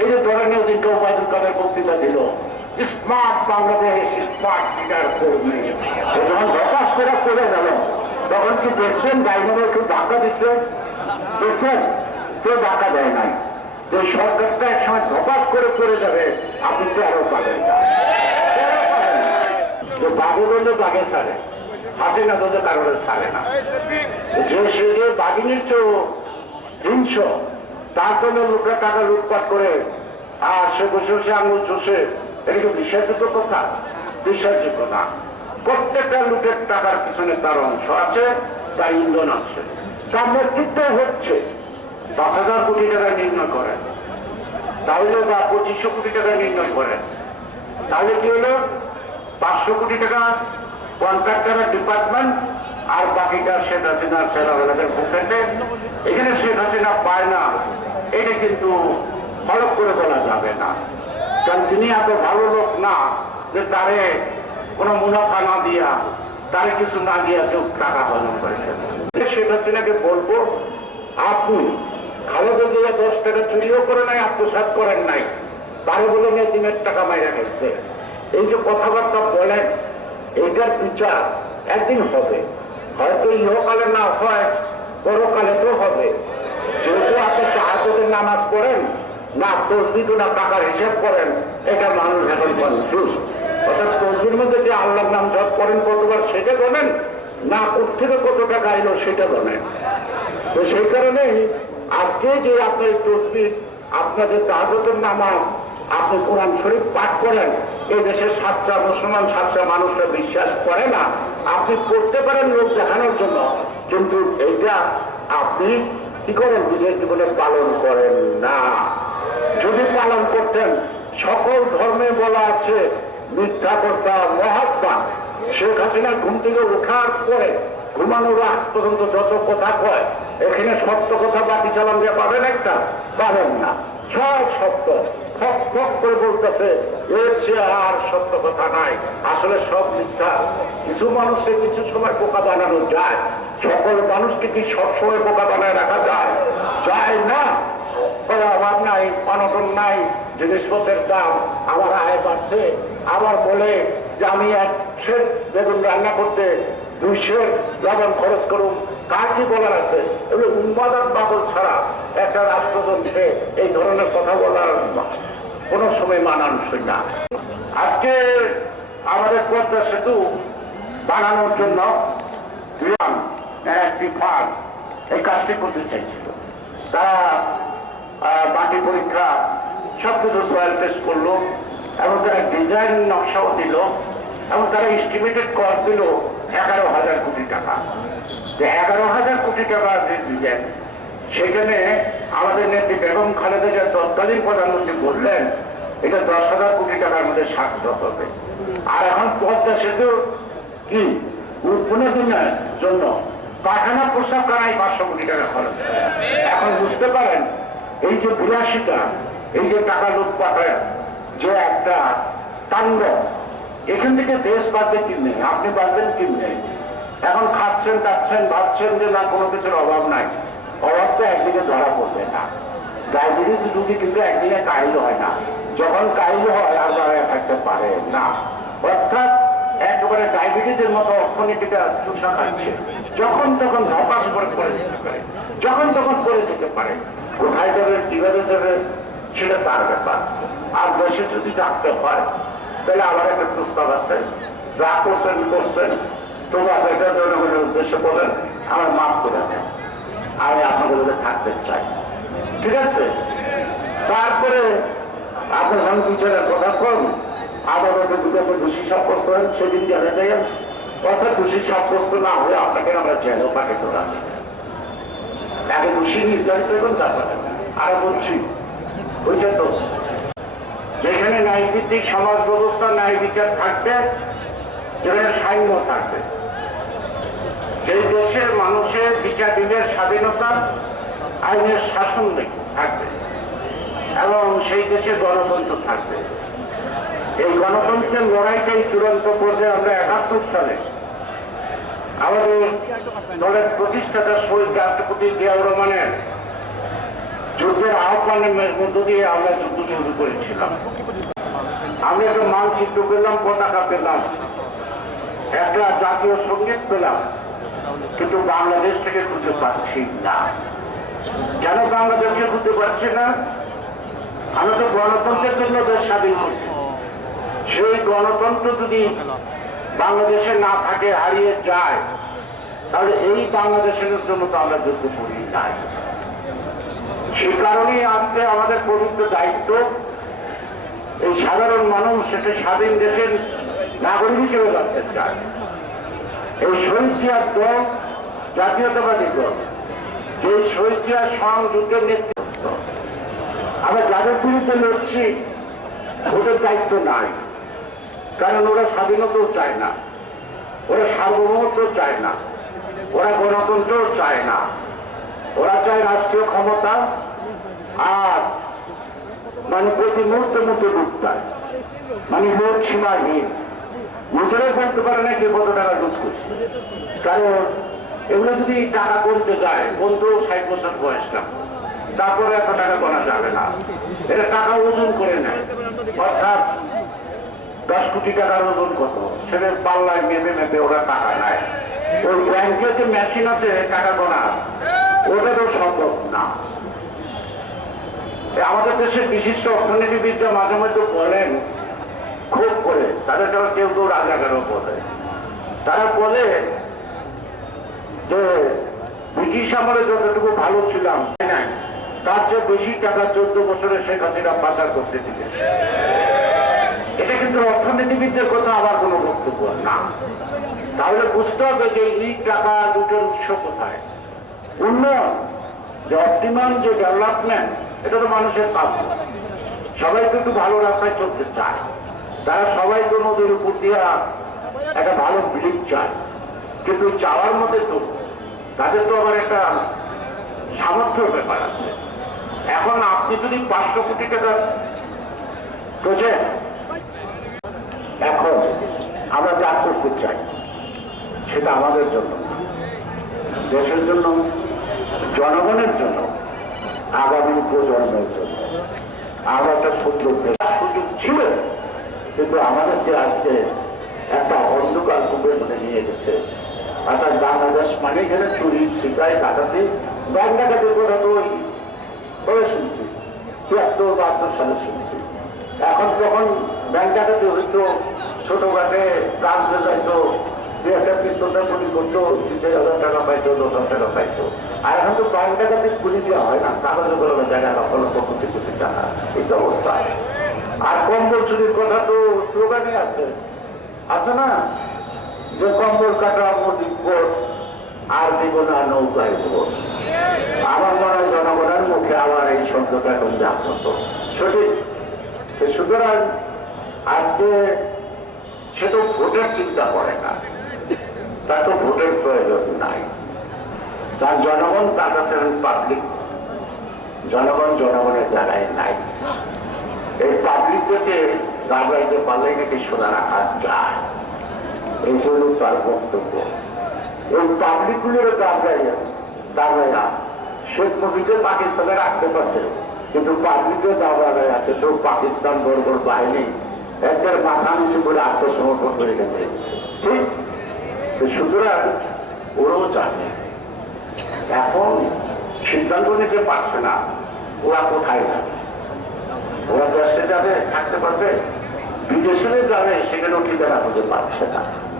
এই যে ধরনের দিনকে ওবায়দুল কাদের বক্তৃতা দিল, স্মার্ট বাংলাদেশ, স্মার্ট লিডার কর্মী, যখন হতাশ করে চলে গেল তখন কি দেখছেন ডাইনামে কেউ ধাক্কা দিচ্ছে? দেখছেন? কেউ ধাক্কা দেয় নাই। যে সরকারটা একসময় ধপাস করে পড়ে যাবে, আপনি তো আরো পাবেন না। বাঘে বললে বাঘে ছাড়ে, হাসিনা তো কারোর ছাড়ে না। যে সে যে বাঘিনীর চেয়েও হিংস, তার জন্য লোকরা টাকা লুটপাট করে আর সে বসে বসে আঙুল চষে, এটা কি বিশ্বাসযোগ্য কথা? বিশ্বাসযোগ্য না। প্রত্যেকটা লুটের টাকার পিছনে তার অংশ আছে, তার ইন্ধন আছে, তার নেতৃত্ব হচ্ছে 5,000 কোটি টাকা নির্ণয় করেন, তাহলে বা 2500 কোটি টাকা নির্ণয় করেন, তাহলে কি হলো? 500 কোটি টাকা কন্ট্রাক্টরের ডিপার্টমেন্ট, আর বাকিটা শেখ হাসিনার ছেলেবেলাদের পকেটে। এখানে শেখ হাসিনা পায় না, এটা কিন্তু হলক করে বলা যাবে না, কারণ তিনি এত ভালো লোক না যে তারে কোনো মুনাফা না দিয়া, তারে কিছু না দিয়া কেউ টাকা হজম করেছেন। শেখ হাসিনাকে বলবো, আপনি খালেদা জিয়া 10 টাকা চুরিও করে নাই, আত্মসাৎ করেন নাই, তারে বলে নিয়ে 3 টাকা মাইরা গেছে। এই যে কথাবার্তা বলেন, এইটার বিচার একদিন হবে, হয়তো ইহকালে না হয়, পরকালে তো হবে। যেহেতু আপনি তাহাজ্জুদের নামাজ পড়েন না, তসবিহ না টাকার হিসাব করেন, এটা মানুষ এখন কনফিউজ। অর্থাৎ তসবির মধ্যে যে আল্লাহর নাম জপ করেন কতবার সেটা বলেন, না কোথেকে কত টাকা এলো সেটা বলেন। তো সেই কারণেই আজকে যে আপনার তসবিহ, আপনাদের তাহাজ্জুদের নামাজ, আপনি কোরআন শরীফ পাঠ করেন, এই দেশের সাচ্চা মুসলমান, সাচ্চা মানুষরা বিশ্বাস করে না। আপনি করতে পারেন লোক দেখানোর জন্য, কিন্তু এইটা আপনি কি করেন? নিজের জীবনে পালন করেন না। যদি পালন করতেন, সকল ধর্মে বলা আছে মিথ্যা কথা মহাত্মা। শেখ হাসিনা ঘুম থেকে ওঠার পরে ঘুমানোর আগ পর্যন্ত যত কথা কয়, এখানে সত্য কথা বাকি চালান দিয়ে পাবেন একটা? পাবেন না। সব সত্য ফক ফক করে বলতেছে, এর চেয়ে আর সত্য কথা নাই। আসলে সব মিথ্যা। কিছু মানুষকে কিছু সময় বোকা বানানো যায়, সকল মানুষকে কি সবসময় বোকা বানায় রাখা যায়? যায় না। অভাব নাই, অনটন নাই, জিনিসপত্রের দাম, আমার আয় বাড়ছে, আবার বলে যে আমি 1 সের বেগুন রান্না করতে 2 সের লবণ খরচ করুন। কার কি বলার আছে? এগুলো উন্মাদক বাবল ছাড়া একটা রাষ্ট্রযন্ত্রে এই ধরনের কথা বলার কোন সময় মানানসই না। আজকে আমাদের পদ্মা সেতু বানানোর জন্য একটি ফার্ম এই কাজটি করতে চাইছিল। তারা মাটি পরীক্ষা সবকিছু সয়েল টেস্ট করলো, এবং তারা ডিজাইন নকশাও দিল, এবং তারা এস্টিমেটেড কস্ট দিল 11,000 কোটি টাকা। 11,000 কোটি টাকা যে দিলেন, সেখানে আমাদের নেত্রী বেগম খালেদা জিয়া তৎকালীন প্রধানমন্ত্রী বললেন এটা 10,000 কোটি টাকার মধ্যে সার্থক হবে। আর এখন পদ্মা সেতু কি উৎপাদনের জন্য কারখানা প্রস্তাব করাই 500 কোটি টাকা খরচ। এখন বুঝতে পারেন এই যে বিলাসিতা, এই যে টাকা লুটপাটের যে একটা তাণ্ডব, এখান থেকে দেশ বাঁচবে কিনে, আপনি বাঁচবেন কিনে। এখন খাচ্ছেন খাচ্ছেন, ভাবছেন যে না কোনো কিছুর অভাব নাই। অভাব তো একদিকে ধরা পড়বে না। ডায়াবেটিস রুগী কিন্তু একদিনে কাহিল হয় না, যখন কাহিল হয় আর দাঁড়ায় থাকতে পারে না। অর্থাৎ একেবারে ডায়াবেটিসের মতো অর্থনীতিটা চুষা খাচ্ছে, যখন তখন ধপাস করে পড়ে যেতে পারে, যখন তখন পড়ে যেতে পারে। কোথায় যাবে, কিভাবে যাবে, সেটা তার ব্যাপার। আর দেশে যদি থাকতে হয়, তাহলে আমার একটা প্রস্তাব আছে, যা করছেন করছেন, তবু একটা জনগণের উদ্দেশ্য বলেন আমার মাফ করে দেন, আমি আপনাদের মধ্যে থাকতে চাই, ঠিক আছে? তারপরে আপনি যখন বিচারের কথা কন, আদালতে যদি আপনি দোষী সাব্যস্ত করেন, সেদিন জানা যায়। অর্থাৎ দোষী সাব্যস্ত না হয়ে আপনাকে আমরা জেলেও পাঠাতে রাখি, আগে দোষী নির্ধারিত এবং তারপরে আর বলছি, বুঝছে তো? যেখানে ন্যায়ভিত্তিক সমাজ ব্যবস্থা, ন্যায় বিচার থাকবে, যেখানে সাম্য থাকবে, সেই দেশের মানুষের বিচার বিবেক স্বাধীনতা, আইনের শাসন থাকবে, এবং সেই দেশে গণতন্ত্র থাকবে। এই গণতন্ত্রের লড়াইটাই চূড়ান্ত পর্যায়ে আমরা 71 সালে আমাদের দলের প্রতিষ্ঠাতা শহীদ রাষ্ট্রপতি জিয়াউর রহমানের যুদ্ধের আহ্বানের মধ্য দিয়ে আমরা যুদ্ধ শুরু করেছিলাম। আমরা একটা মানচিত্র পেলাম, পতাকা পেলাম, একটা জাতীয় সঙ্গীত পেলাম, কিন্তু বাংলাদেশ থেকে খুঁজে পাচ্ছি না। কেন বাংলাদেশকে খুঁজে পাচ্ছি না? আমরা তো গণতন্ত্রের জন্য দেশ স্বাধীন করছি। সেই গণতন্ত্র যদি বাংলাদেশে না থাকে, হারিয়ে যায়, তাহলে এই বাংলাদেশের জন্য তো আমরা যুদ্ধ করি নাই। সেই কারণেই আজকে আমাদের পবিত্র দায়িত্ব, এই সাধারণ মানুষ সেটা স্বাধীন দেশের নাগরিক হিসেবে বাঁচতে চায়। এই শহীদ জিয়ার দল, জাতীয়তাবাদী দল, যে শহীদ জিয়ার সংযুদ্ধের নেতৃত্ব, আমরা যাদের বিরুদ্ধে লড়ছি ওদের দায়িত্ব নাই। কারণ ওরা স্বাধীনতাও চায় না, ওরা সার্বভৌমত্ব চায় না, ওরা গণতন্ত্রও চায় না। ওরা চায় রাষ্ট্রীয় ক্ষমতা আর প্রতি মুহূর্তে মুহূর্তে লুটপাট, লোক সীমাহীন। নিজেরাই বলতে পারে না কে কত টাকা লুট করছে। কারণ এগুলো যদি টাকা গুনতে যায়, গুনতেও 60 বছর বয়স না, তারপরে এত টাকা গোনা যাবে না। এটা টাকা ওজন করে নেয়, অর্থাৎ 10 কোটি টাকার ওজন কত, সেটা পাল্লায় মেপে মেপে ওরা টাকা নেয়। ওই ব্যাংকে যে মেশিন আছে টাকা গোনা, ওটারও সম্ভব না। আমাদের দেশের বিশিষ্ট অর্থনীতিবিদরা মাঝে মাঝে বলেন, খুব করে তাদের কেউ কেউ রাজাকারও বলে, তারা বলে যে ব্রিটিশ আমলে যতটুকু ভালো ছিলাম তার চেয়ে বেশি টাকা 14 বছরে শেখ হাসিনা পাচার করতে দিয়েছে। এটা কিন্তু অর্থনীতিবিদদের কথা আবার কোনো বক্তব্য না। তাহলে বুঝতে হবে যে এই টাকা লুটের উৎস কোথায়। উন্নয়ন, যে অপটিমাম যে ডেভেলপমেন্ট, এটা তো মানুষের কাজ। সবাই তো একটু ভালো রাস্তায় চলতে চায়, তারা সবাই তো নদীর উপর দিয়া একটা ভালো ব্রিজ চায়, কিন্তু চাওয়ার মধ্যে তো তাদের তো আবার একটা সামর্থ্যের ব্যাপার আছে। এখন আপনি যদি 500 কোটি টাকা প্রজেক্ট, এখন আমরা যা করতে চাই সেটা আমাদের জন্য, দেশের জন্য, জনগণের জন্য, আগামী প্রজন্মের জন্য। আমরা একটা সুযোগ ছিল, কিন্তু আমাদেরকে আজকে একটা অন্ধকার কূপের মধ্যে নিয়ে গেছে। অর্থাৎ বাংলাদেশ মানে এখানে চুরি, ছিনতাই, ডাকাতি, ব্যাংক ডাকাতির কথা তো ওই শুনছি 73-72 সালে শুনছি। এখন যখন ব্যাংক ডাকাতি হইতো, ছোটখাটে ব্রাঞ্চে যাইতো, যে একটা পিস্তলটা গুলি করতো, 3000 টাকা পাইতো, 10,000 টাকা পাইতো। আর এখন তো ব্যাংক ডাকাতি গুলি দেওয়া হয় না, কাগজে কলমে জায়গায় লক্ষ লক্ষ কোটি কোটি টাকা, এই তো অবস্থা। আর কম্বল চুরির কথা তো স্লোগানে আছে না, যে কম্বল কাটা মসজিদ ভোট, আর দিব না নৌকায় ভোট। আমার মনে হয় জনগণের মুখে আবার এই শব্দটা এখন জাগ্রত, সঠিক। সুতরাং আজকে সে তো ভোটের চিন্তা করে না, তার তো ভোটের প্রয়োজন নাই। তার জনগণ তার কাছে পাবলিক, জনগণ জনগণের জায়গায় নাই। এই পাবলিককে দাবড়াইতে পারলেই নাকি সোনা রাখা যায়, এই জন্য তার বক্তব্য। এই পাবলিকগুলোর দাবড়াইয়া শেখ মুজিবকে পাকিস্তানে রাখতে পারছে, কিন্তু পাবলিকের দাবড়ায় আছে তো পাকিস্তান বড় বড় বাহিনী এদের মাথা নিচু করে আত্মসমর্পণ করে গেছে। ঠিক, সুতরাং ওরাও জানে, এখন সিদ্ধান্ত নিতে পারছে না ওরা কোথায় যাবে। ওরা দেশে যাবে, থাকতে পারবে, বিদেশে যাবে, সেখানেও ঠিকানা খুঁজে পাচ্ছে না।